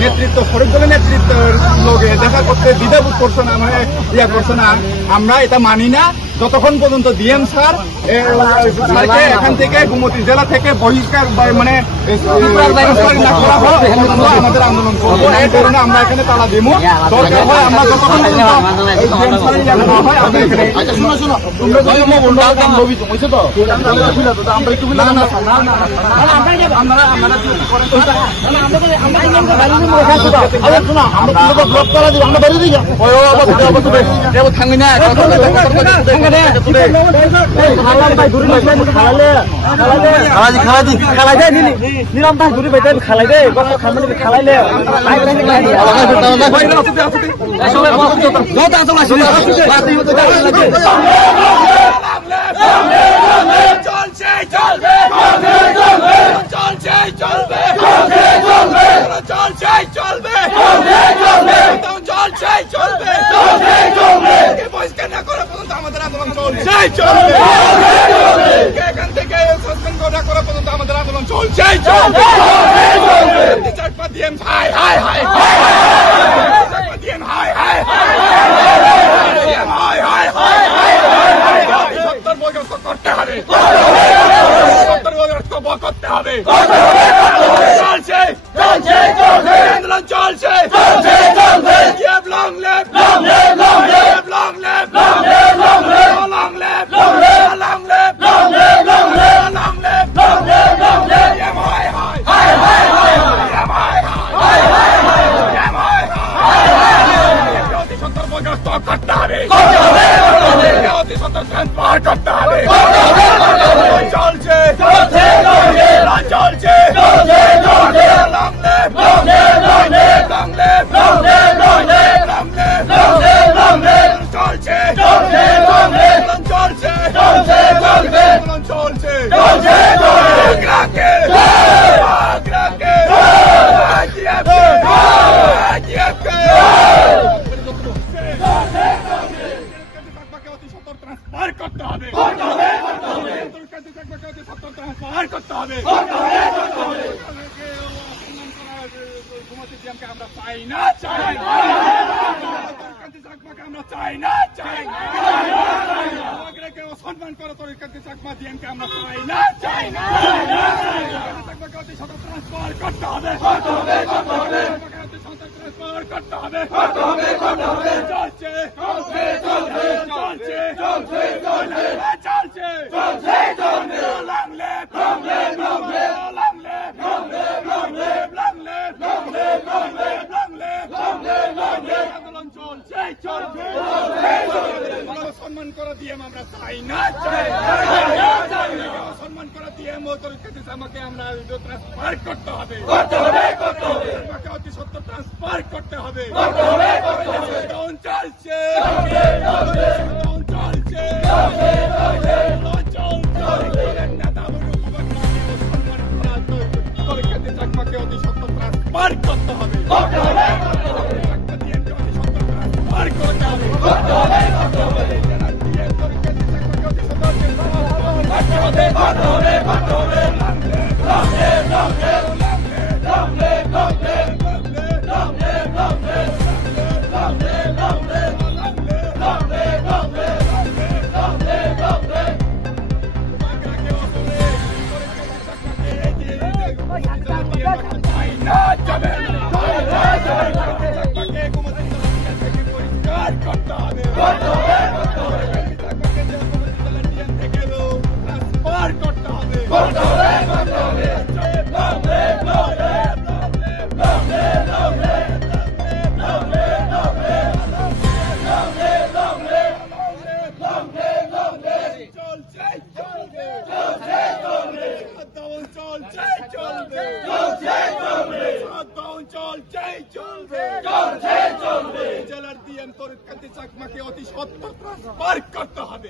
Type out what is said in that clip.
নেতৃত্ব শরীফ দলের নেতৃত্বের লোকে দেখা করতে দ্বিধাবোধ করছে না, মানে করছে না। আমরা এটা মানি না যতক্ষণ পর্যন্ত ডিএম স্যার এখান থেকে গোমতী জেলা থেকে বহিষ্কার মানে না করা হয় আমাদের আন্দোলন করবো। এই কারণে আমরা এখানে তালা দিব। দরকার হয় আমরা যতক্ষণ থাকবি না নিরম ভাই ঘুরে বেটে খালাই দে খালাইলে আমাদের আন্দোলন চলছে এখান থেকে সাসপেন্ড করা পর্যন্ত আমাদের আন্দোলন চলছে করতে হবে আন্দোলন চলছে সম্মান করা তরিকাকে চাকমা ডিএমকে আমরা চাই না করতে হবে সম্মান করা ডিএম আমরা চাই না সম্মান করা ডিএম ও তরিকাকে আমাকে আমরা ট্রান্সফার করতে হবে অতি সত্য ট্রান্সফার করতে হবে চলছে চাকমাকে অতি সত্য ট্রান্সফার করতে হবে জেলার ডিএম তরিকাতে চাকমাকে অতি সত্তর ট্রান্সফার করতে হবে।